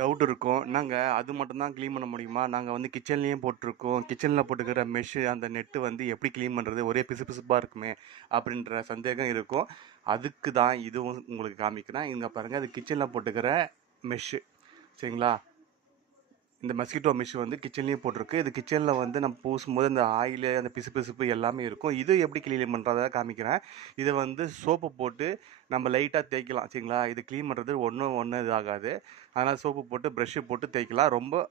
Doubt இருக்கும். "என்னங்க அது மட்டும் தான் கிளீன் பண்ண முடியுமா? நாங்க வந்து கிச்சன்லேயும் போட்டுருக்கோம். கிச்சன்ல போட்டுக்கிற மெஷ்ஷு அந்த நெட்டு வந்து எப்படி கிளீன் பண்றது? ஒரே பிசுபிசுப்பா இருக்குமே!" அப்படின்ற சந்தேகம் இருக்கும். அதுக்கு தான் இதுவும் உங்களுக்கு காமிக்கிறேன். இங்க பாருங்க, அது கிச்சன்ல போட்டுக்கிற மெஷ்ஷு. சரிங்களா? இந்த மஸ்கிட்டோ மெஷ் வந்து கிச்சன்லேயும் போட்டிருக்கு. இது கிச்சனில் வந்து நம்ம பூசும்போது அந்த ஆயிலு, அந்த பிசுபிசுப்பு எல்லாமே இருக்கும். இது எப்படி கிளீன் பண்ணுறதா காமிக்கிறேன். இதை வந்து சோப்பு போட்டு நம்ம லைட்டாக தேய்க்கலாம். சரிங்களா? இது க்ளீன் பண்ணுறது ஒன்றும் இதாகாது. அதனால் சோப்பு போட்டு ப்ரஷ்ஷு போட்டு தேய்க்கலாம். ரொம்ப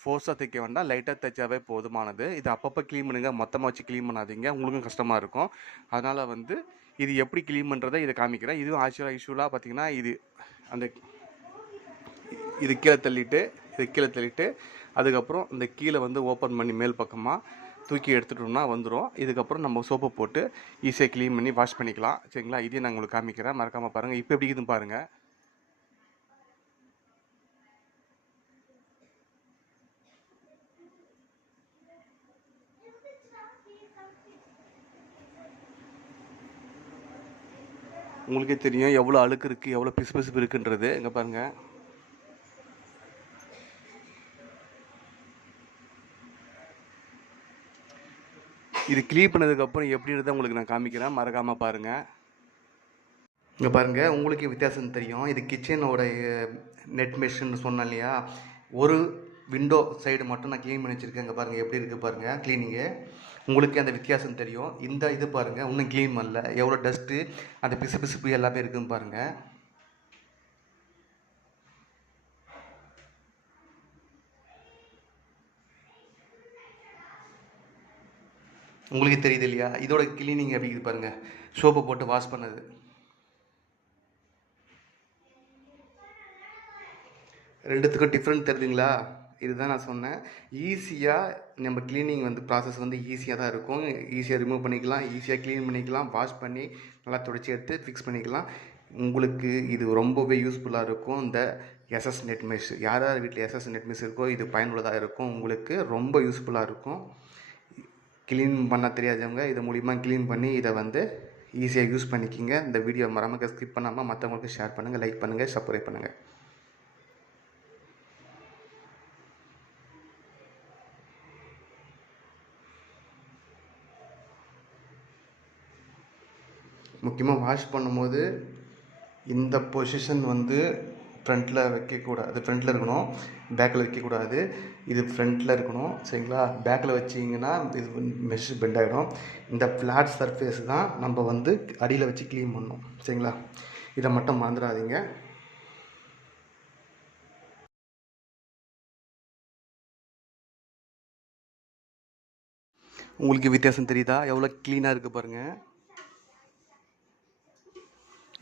ஃபோர்ஸாக தேய்க்க வேண்டாம். லைட்டாக தேய்ச்சாவே போதுமானது. இது அப்பப்போ க்ளீன் பண்ணுங்க. மொத்தமாக வச்சு க்ளீன் பண்ணாதீங்க. உங்களுக்கும் கஷ்டமாக இருக்கும். அதனால் வந்து இது எப்படி க்ளீன் பண்ணுறதை இதை காமிக்கிறேன். இதுவும் யூஷுவலாக பார்த்தீங்கன்னா இது அந்த இது கீழே தள்ளிட்டு அதுக்கப்புறம் இந்த கீழே வந்து ஓப்பன் பண்ணி மேல் பக்கமாக தூக்கி எடுத்துட்டோம்னா வந்துடும். இதுக்கப்புறம் நம்ம சோப்பை போட்டு ஈஸியாக க்ளீன் பண்ணி வாஷ் பண்ணிக்கலாம். சரிங்களா? இதையும் நான் உங்களுக்கு காமிக்கிறேன். மறக்காமல் பாருங்கள். இப்போ எப்படி இருக்குதுன்னு பாருங்கள். உங்களுக்கே தெரியும் எவ்வளோ அழுக்கு இருக்குது, எவ்வளோ பிசுபிசுப்பு இருக்குன்றது. இங்கே பாருங்கள். இது க்ளீன் பண்ணதுக்கப்புறம் எப்படின்றத உங்களுக்கு நான் காமிக்கிறேன். மறக்காமல் பாருங்கள். இங்கே பாருங்கள், உங்களுக்கே வித்தியாசம் தெரியும். இது கிச்சனோட நெட் மெஷ்ன்னு சொன்னேன் இல்லையா? ஒரு விண்டோ சைடு மட்டும் நான் க்ளீன் பண்ணி வச்சுருக்கேன். இங்கே பாருங்கள் எப்படி இருக்குது பாருங்கள் க்ளீனிங்கு. உங்களுக்கே அந்த வித்தியாசம் தெரியும். இந்த இது பாருங்கள், இன்னும் க்ளீன் பண்ணல. எவ்வளோ டஸ்ட்டு, அந்த பிசுபிசுப்பு எல்லாமே இருக்குதுன்னு பாருங்கள். உங்களுக்கு தெரியுது இல்லையா? இதோட க்ளீனிங் எப்படி இருக்குது பாருங்கள். சோப்பு போட்டு வாஷ் பண்ணது. ரெண்டுத்துக்கும் டிஃப்ரெண்ட் தெரியுதுங்களா? இதுதான் நான் சொன்னேன். ஈஸியாக நம்ம க்ளீனிங் வந்து ப்ராசஸ் வந்து ஈஸியாக தான் இருக்கும். ஈஸியாக ரிமூவ் பண்ணிக்கலாம், ஈஸியாக க்ளீன் பண்ணிக்கலாம், வாஷ் பண்ணி நல்லா துடைச்சி எடுத்து ஃபிக்ஸ் பண்ணிக்கலாம். உங்களுக்கு இது ரொம்பவே யூஸ்ஃபுல்லாக இருக்கும். இந்த எஸ்எஸ் நெட் மெஷ். யார் யார் வீட்டில் எஸ்எஸ் நெட் மெஷ் இருக்கோ இது பயனுள்ளதாக இருக்கும். உங்களுக்கு ரொம்ப யூஸ்ஃபுல்லாக இருக்கும். க்ளீன் பண்ண தெரியாதவங்க இது மூலிமா க்ளீன் பண்ணி இதை வந்து ஈஸியாக யூஸ் பண்ணிக்கிங்க. இந்த வீடியோ மறக்காம ஸ்கிப் பண்ணாமல் மற்றவங்களுக்கு ஷேர் பண்ணுங்கள், லைக் பண்ணுங்கள், சப்ஸ்கிரைப் பண்ணுங்கள். முக்கியமாக வாஷ் பண்ணும்போது இந்த பொசிஷன் வந்து ஃப்ரண்ட்டில் வைக்கக்கூடாது. ஃப்ரண்ட்டில் இருக்கணும், பேக்கில் வைக்கக்கூடாது. இது ஃப்ரண்ட்டில் இருக்கணும். சரிங்களா? பேக்கில் வச்சிங்கன்னா இது மெஷ் பெண்ட் ஆகிடும். இந்த ஃப்ளாட் சர்ஃபேஸ் தான் நம்ம வந்து அடியில் வச்சு க்ளீன் பண்ணணும். சரிங்களா? இதை மட்டும் மறந்துடாதீங்க. உங்களுக்கு வித்தியாசம் தெரியுதா? எவ்வளோ க்ளீனாக இருக்குது பாருங்கள்.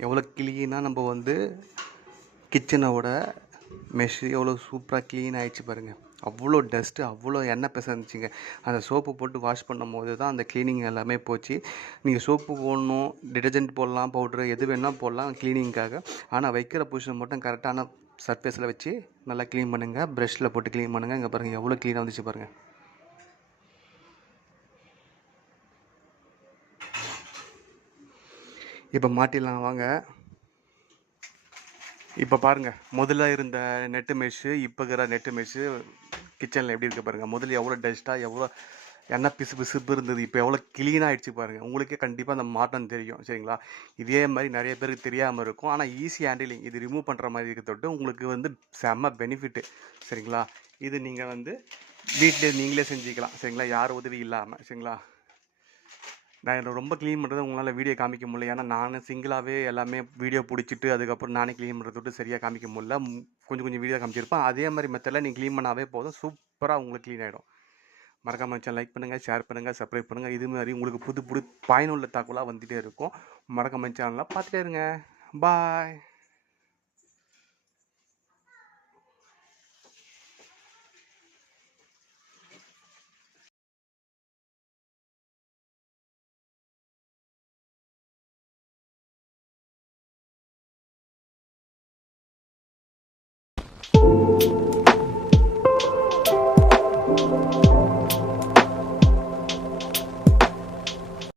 எவ்வளோ க்ளீனாக நம்ம வந்து கிச்சனோட மெஷ்ஷு எவ்வளோ சூப்பராக க்ளீன் ஆகிடுச்சு பாருங்கள். அவ்வளோ டஸ்ட்டு, அவ்வளோ எண்ணெய் பிசைஞ்சிங்க. அந்த சோப்பு போட்டு வாஷ் பண்ணும்போது தான் அந்த க்ளீனிங் எல்லாமே போச்சு. நீங்கள் சோப்பு போடணும், டிடர்ஜென்ட் போடலாம், பவுட்ரு எது வேணால் போடலாம் க்ளீனிங்காக. ஆனால் வைக்கிற பொசிஷன் மட்டும் கரெக்டான சர்ஃபேஸில் வச்சு நல்லா க்ளீன் பண்ணுங்கள். ப்ரஷ்ஷில் போட்டு க்ளீன் பண்ணுங்கள். இங்கே பாருங்கள் எவ்வளோ க்ளீனாக வந்துச்சு பாருங்கள். இப்போ மாட்டிடலாம் வாங்க. இப்போ பாருங்கள், முதல்ல இருந்த நெட்டு மெஷ்ஷு, இப்போ இருக்கிற நெட்டு மெஷ்ஷு கிச்சனில் எப்படி இருக்குது பாருங்கள். முதல்ல எவ்வளோ டஸ்ட்டாக, எவ்வளோ எண்ணெய் பிசுப்பு இருந்தது, இப்போ எவ்வளோ க்ளீனாக ஆகிடுச்சு பாருங்கள். உங்களுக்கே கண்டிப்பாக அந்த மாற்றம் தெரியும். சரிங்களா? இதே மாதிரி நிறைய பேருக்கு தெரியாமல் இருக்கும். ஆனால் ஈஸி ஹேண்டிலிங். இது ரிமூவ் பண்ணுற மாதிரி இருக்கிறதோட்டு உங்களுக்கு வந்து செம்ம பெனிஃபிட்டு. சரிங்களா? இது நீங்கள் வந்து வீட்டிலே நீங்களே செஞ்சுக்கலாம். சரிங்களா? யார் உதவி இல்லாமல். சரிங்களா? நான் ரொம்ப க்ளீன் பண்ணுறது உங்களால் வீடியோ காமிக்க முடியல. ஏன்னா நான் சிங்கிளாகவே எல்லாமே வீடியோ பிடிச்சிட்டு அதுக்கப்புறம் நானே க்ளீன் பண்ணுறத விட்டு சரியாக காமிக்க முடியல. கொஞ்சம் கொஞ்சம் வீடியோ காமிச்சிருப்பேன். அதே மாதிரி மெத்தடில் நீங்கள் க்ளீன் பண்ணாவே போதும், சூப்பராக உங்களுக்கு க்ளீன் ஆகிடும். மறக்காம சேனல் லைக் பண்ணுங்கள், ஷேர் பண்ணுங்கள், சப்ஸ்கிரைப் பண்ணுங்கள். இது மாதிரி உங்களுக்கு புது பயனுள்ள தகவலாக வந்துகிட்டே இருக்கும். மறக்காம சேனலில் பார்த்துட்டே இருங்க. பாய்.